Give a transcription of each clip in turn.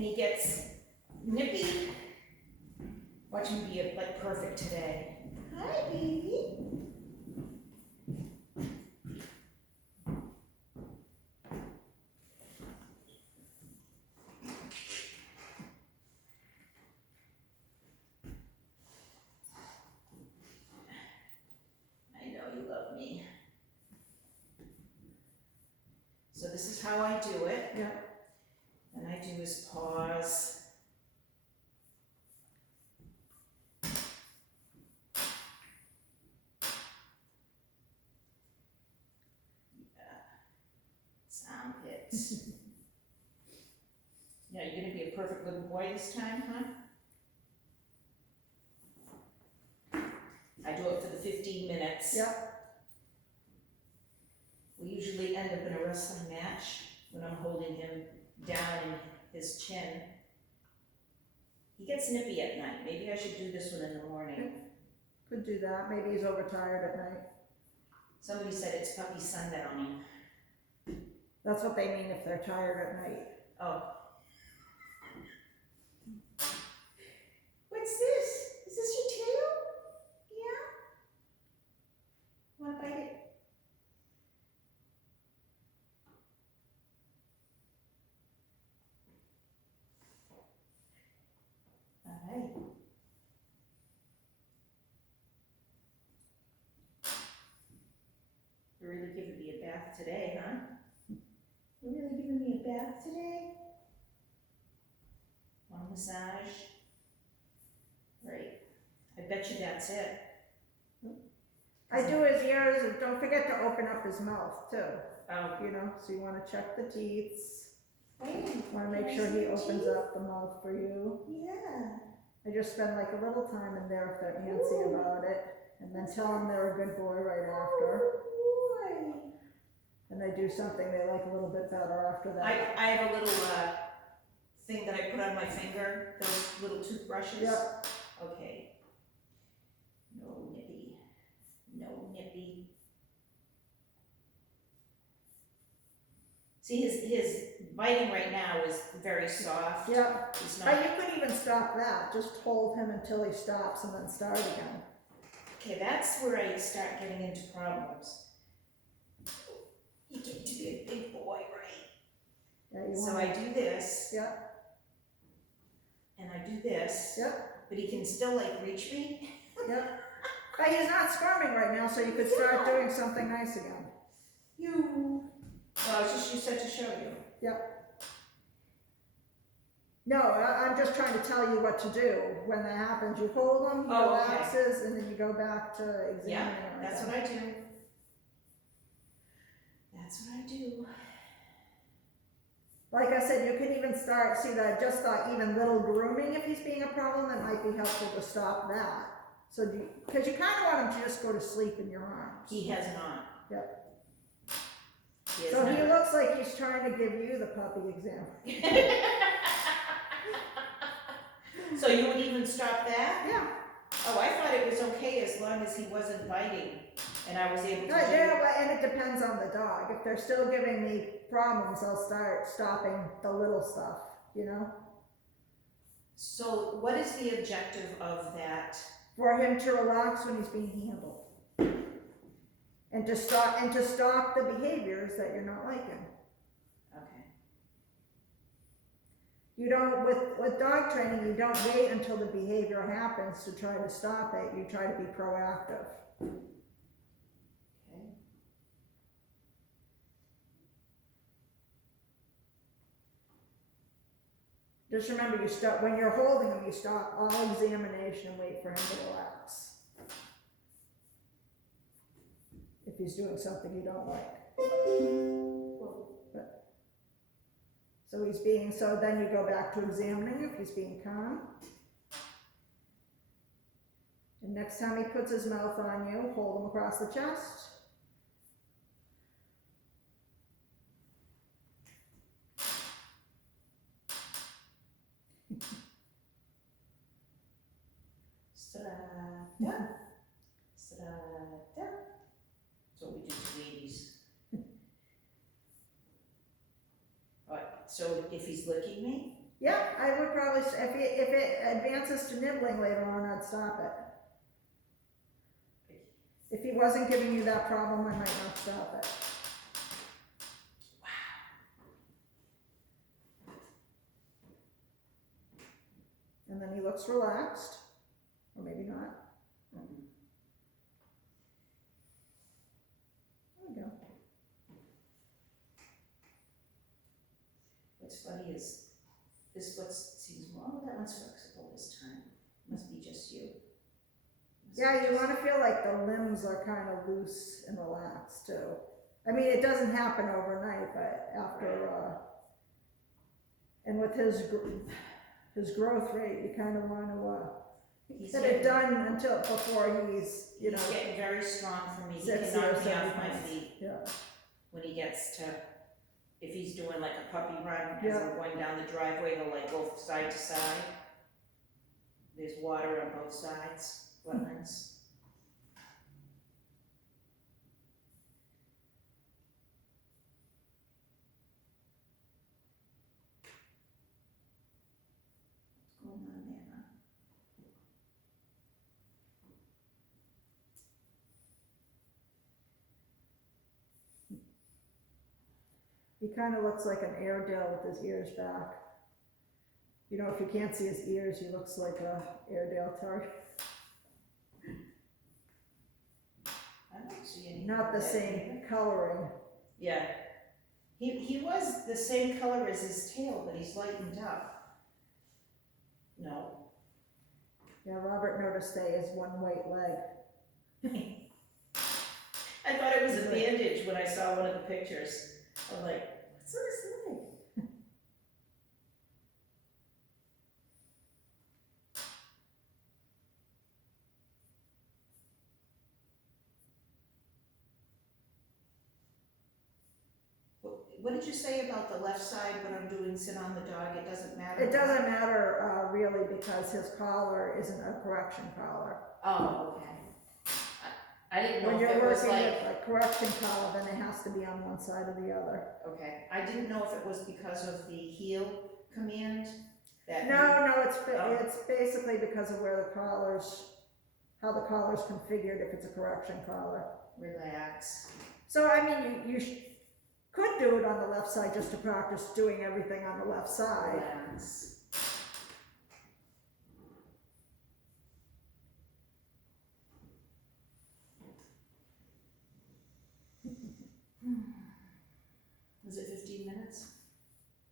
and he gets nippy. Watch him be like perfect today. Hi, baby. I know you love me. So this is how I do it. Yeah. And I do is pause. Sound hits. Yeah, you're gonna be a perfect little boy this time, huh? I do it for the 15 minutes. Yep. We usually end up in a wrestling match when I'm holding him down in his chin. He gets nippy at night. Maybe I should do this one in the morning. Could do that. Maybe he's overtired at night. Somebody said it's puppy sundowning. That's what they mean if they're tired at night. Oh. What's this? Is this your tail? Yeah? Wanna bite it? Alright. You're really giving me a bath today, huh? You're really giving me a bath today? Want a massage? Right. I bet you that's it. I do his ears, and don't forget to open up his mouth too. Oh, You know, so you want to check the teeth. hey. Want to make Can I sure see he the opens teeth? up the mouth for you. Yeah. I just spend like a little time in there if they're antsy Ooh. about it, and then tell them they're a good boy right after. Oh, boy. And they do something they like a little bit better after that. I have a little thing that I put on my finger, those little toothbrushes. Yep. Okay. No nippy. No nippy. See, his biting right now is very soft. Yep. He's But not. you could even stop that. Just hold him until he stops and then start again. Okay, that's where I start getting into problems. You get to be a big boy, right? Yeah, you So want I do this. Yep. And I do this. Yep. But he can still like reach me. Yep. But he's not squirming right now, so you could start Yeah. doing something nice again. Well, I was just said to show you. No, I'm just trying to tell you what to do when that happens. You hold him, he Oh, okay. relaxes, and then you go back to examining Yeah, him that's again. what I do. That's what I do. Like I said, you can even start, see that I just thought even little grooming, if he's being a problem, it might be helpful to stop that. So, because you kind of want him to just go to sleep in your arms. He has not. Yep. He has So he not. looks like he's trying to give you the puppy exam. So you would even stop that? Yeah. Oh, I thought it was okay as long as he wasn't biting and I was able to Right, do yeah, but- and it depends on the dog. If they're still giving me problems, I'll start stopping the little stuff, you know? So what is the objective of that? For him to relax when he's being handled. And to stop the behaviors that you're not liking. Okay. You don't, with dog training, you don't wait until the behavior happens to try to stop it. You try to be proactive. Okay. Just remember, you stop, when you're holding him, you stop all examination and wait for him to relax. If he's doing something you don't like. So then you go back to examining if he's being calm. And next time he puts his mouth on you, hold him across the chest. Strata. Strata. That's what we do to babies. Alright, so if he's licking me, Yeah, I would probably, if it advances to nibbling later on, I'd stop it. If he wasn't giving you that problem, I might not stop it. And then he looks relaxed, or maybe not. Mm-mm. There we go. What's funny is, this foot seems, oh, that one's flexible this time. Must be just you. Yeah, you want to feel like the limbs are kind of loose and relaxed too. I mean, it doesn't happen overnight, but after, and with his growth rate, you kind of want to He's get it done until before he's, you know, He's getting very strong for me. He 60 can or knock me 70 off my pounds. feet Yeah. when he gets to, if he's doing like a puppy run, as Yeah. I'm going down the driveway, he'll like go side to side. There's water on both sides, wetlands. What's going on there, huh? He kind of looks like an Airedale with his ears back. You know, if you can't see his ears, he looks like a Airedale target. I don't see any. Not the same coloring. Yeah. He was the same color as his tail, but he's lightened up. No. Yeah, Robert noticed that he has one white leg. I thought it was a bandage when I saw one of the pictures. I'm like, what's on his leg? What did you say about the left side when I'm doing sit on the dog? It doesn't matter? It doesn't matter really because his collar isn't a correction collar. Oh, okay. I didn't know When if you're it was working like, with a correction collar, then it has to be on one side or the other. okay, I didn't know if it was because of the heel command that. No, Oh. it's basically because of where the collars, how the collar's configured if it's a correction collar. Relax. So I mean, you could do it on the left side just to practice doing everything on the left side. Relax. Was it 15 minutes?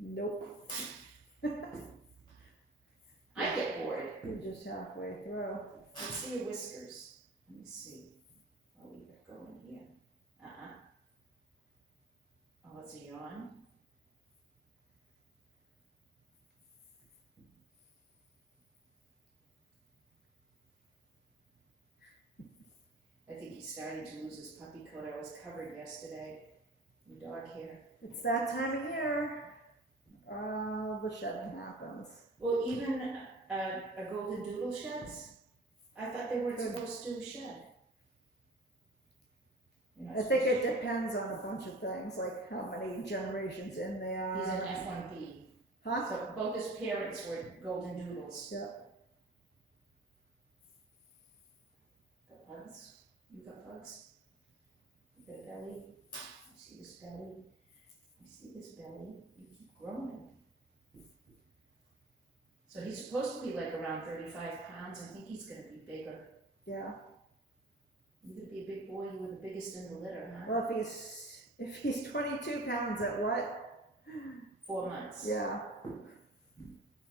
Nope, I get bored. you're just halfway through. Let's see your whiskers. Let me see. What we got going here? Oh, it's a yawn. I think he's starting to lose his puppy coat. I was covered yesterday in dog hair. It's that time of year. The shedding happens. Well, even a golden doodle sheds? I thought they weren't supposed to shed. You're not I think supposed it depends on a bunch of things, like how many generations in they to. He's are. an F1B. Huh? So both his parents were golden doodles. Yeah. Got pugs? You got pugs? You got a belly? I see this belly. I see this belly. You keep growing. So he's supposed to be like around 35 pounds. I think he's gonna be bigger. Yeah. You're gonna be a big boy. You were the biggest in the litter, huh? Well, if he's 22 pounds at what? 4 months. Yeah.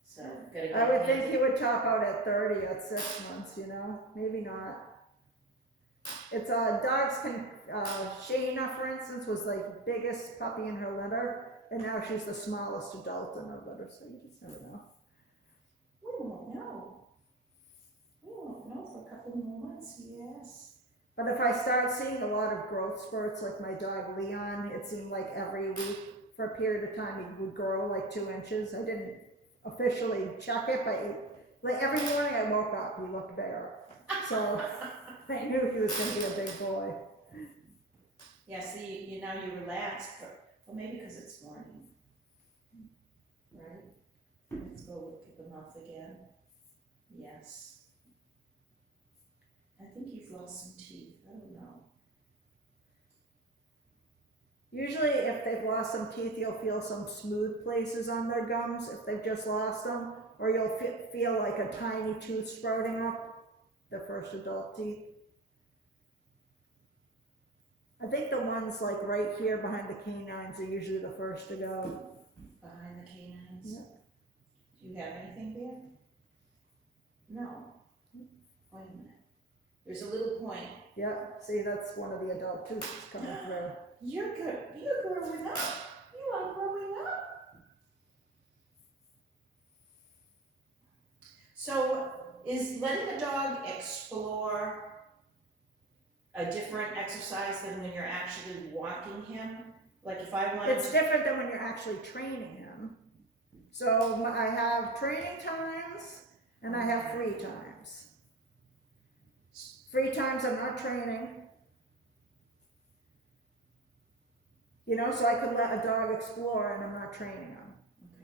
So gotta get I would him. think he would top out at 30 at 6 months, you know? Maybe not. It's dogs can, Shayna, for instance, was like the biggest puppy in her litter, and now she's the smallest adult in her litter, so you just never know. We won't know. We won't know for a couple more months, yes. But if I start seeing a lot of growth spurts, like my dog Leon, it seemed like every week for a period of time he would grow like 2 inches. I didn't officially check it, but like every morning I woke up, he looked bigger. So I knew he was gonna be a big boy. Yeah, see, you now you're relaxed, well, maybe because it's morning. Right? mouth again. Yes. I think you've lost some teeth. I don't know. Usually if they've lost some teeth, you'll feel some smooth places on their gums if they've just lost them, or you'll feel like a tiny tooth sprouting up, the first adult teeth. I think the ones like right here behind the canines are usually the first to go. Behind the canines? Yep. Do you have anything there? No. Wait a minute. There's a little point. Yep, see, that's one of the adult tooths coming through. You're good. You're growing up. You are growing up. So, is letting a dog explore a different exercise than when you're actually walking him? Like if I wanted It's different than when you're actually training him. So I have training times and I have free times. Free times I'm not training. You know, so I could let a dog explore and I'm not training him.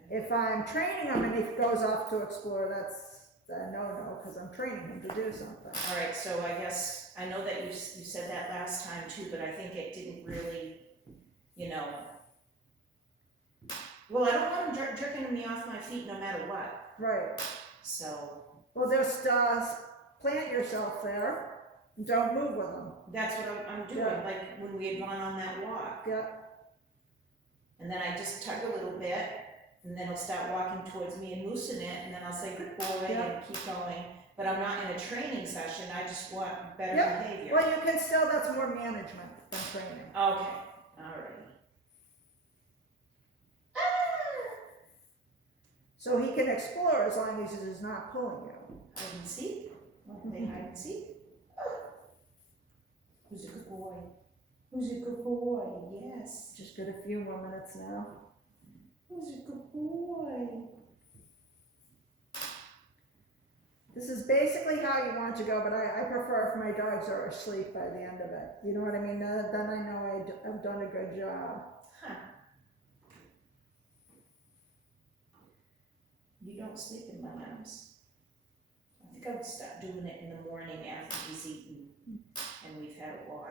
Okay. If I'm training him and he goes off to explore, that's a no-no because I'm training him to do something. All right, so I guess, I know that you said that last time too, but I think it didn't really, you know. Well, I don't want him jerking me off my feet no matter what, Right. so. Well, just plant yourself there. Don't move with them. That's what I'm doing, Yeah. like when we had gone on that walk. Yep. And then I just tug a little bit, and then he'll start walking towards me and loosen it, and then I'll say good boy Yeah. and keep going. But I'm not in a training session, I just want better Yep. behavior. Well, you can still, that's more management than training. Okay, alright. So he can explore as long as he is not pulling you. Hide and seek? Play hide and seek? Who's a good boy? Who's a good boy? Yes. Just get a few more minutes now. Who's a good boy? This is basically how you want to go, but I prefer if my dogs are asleep by the end of it. You know what I mean? Then I know I've done a good job. Huh. You don't sleep in my arms. I think I would start doing it in the morning after he's eaten and we've had a walk.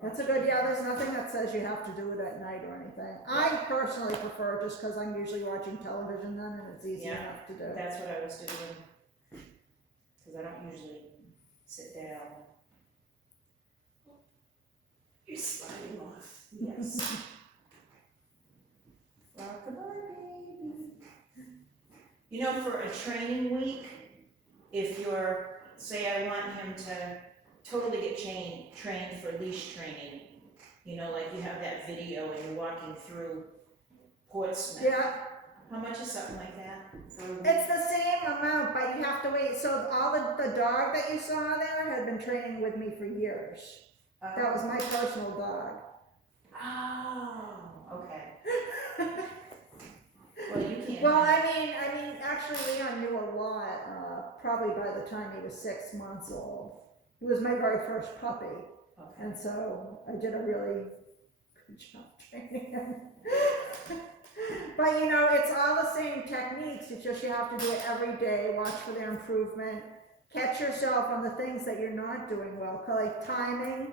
That's a good, yeah, there's nothing that says you have to do it at night or anything. I personally prefer just because I'm usually watching television then and it's easy Yeah. enough to do. That's what I was doing. Because I don't usually sit down. You're sliding off. Yes. Rockabye, baby. You know, for a training week, if you're, say I want him to totally get trained for leash training, you know, like you have that video and you're walking through Portsmouth. Yeah, How much is something like that for a week? it's the same amount, but you have to wait. So all the dog that you saw there had been training with me for years. That was my personal dog. Oh, okay. Well, you can't. Well, I mean, actually Leon knew a lot, probably by the time he was 6 months old. He was my very first puppy, Okay. and so I did a really good job training him. But you know, it's all the same techniques, it's just you have to do it every day, watch for their improvement, catch yourself on the things that you're not doing well, like timing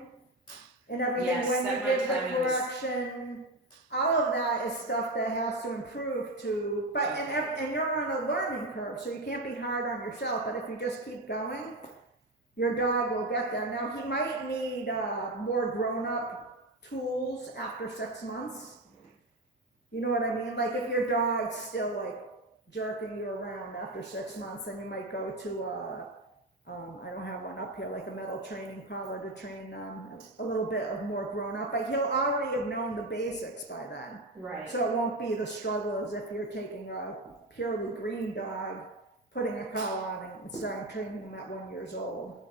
and everything, Yes, when you that my give the timing was- correction. All of that is stuff that has to improve to, but, and you're on a learning curve, so you can't be hard on yourself, but if you just keep going, your dog will get there. Now, he might need more grown-up tools after 6 months. You know what I mean? Like if your dog's still like jerking you around after 6 months, then you might go to I don't have one up here, like a metal training parlor to train a little bit of more grown up, but he'll already have known the basics by then. Right. So it won't be the struggle as if you're taking a purely green dog, putting a collar on him and starting training him at 1 year old.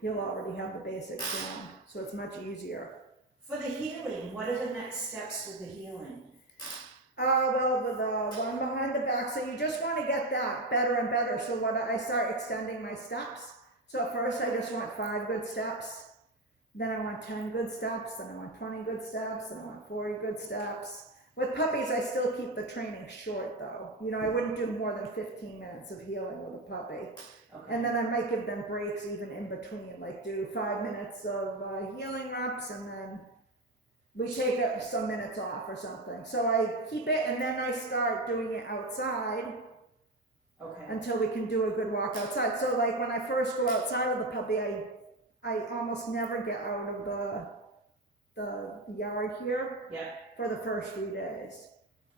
He'll already have the basics down, so it's much easier. For the healing, what are the next steps with the healing? Well, with the one behind the back, so you just want to get that better and better. So I start extending my steps. So at first I just want 5 good steps. then I want 10 good steps, then I want 20 good steps, then I want 40 good steps. With puppies, I still keep the training short though. You know, I wouldn't do more than 15 minutes of healing with a puppy. Okay. And then I might give them breaks even in between, like do 5 minutes of healing reps and then we take some minutes off or something. So I keep it and then I start doing it outside Okay. until we can do a good walk outside. So like when I first go outside with the puppy, I almost never get out of the yard here Yeah. for the first few days.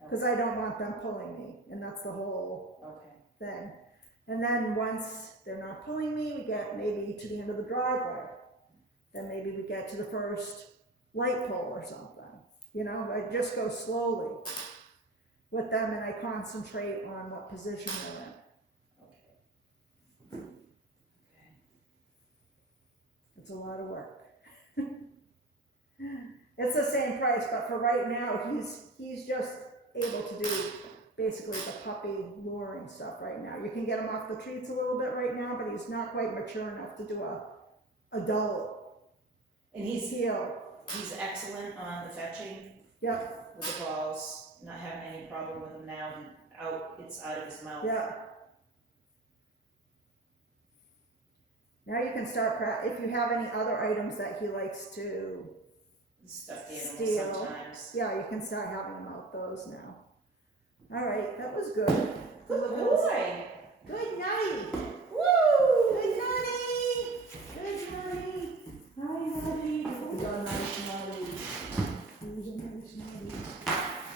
Because I don't want them pulling me, and that's the whole Okay. thing. And then once they're not pulling me, we get maybe to the end of the driveway. Then maybe we get to the first light pole or something. You know, I just go slowly with them and I concentrate on what position they're in. Okay. It's a lot of work. It's the same price, but for right now, he's just able to do basically the puppy luring stuff right now. You can get him off the treats a little bit right now, but he's not quite mature enough to do a adult And he's heel. excellent on the fetching Yep, with the balls, not having any problem with him now. It's out of his mouth. yeah. Now you can start, if you have any other items that he likes to Stuffed animals steal, sometimes. yeah, you can start having him out those now. All right, that was good. Good boy. Good night. Woo! Good night. Good night. Hi, Nutty. Who's a nice Nutty? Who's a nice Nutty?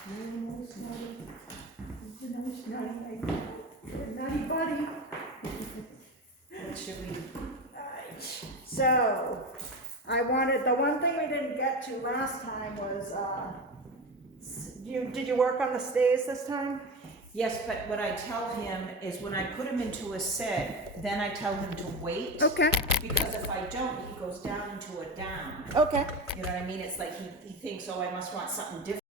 Who's a nice Nutty? Who's a nice Nutty? Good nighty, buddy. What should we do? So, the one thing we didn't get to last time was, did you work on the stays this time? Yes, but what I tell him is when I put him into a sit, then I tell him to wait. Okay, Because if I don't, he goes down into a down. okay. You know what I mean? It's like he thinks, oh, I must want something different.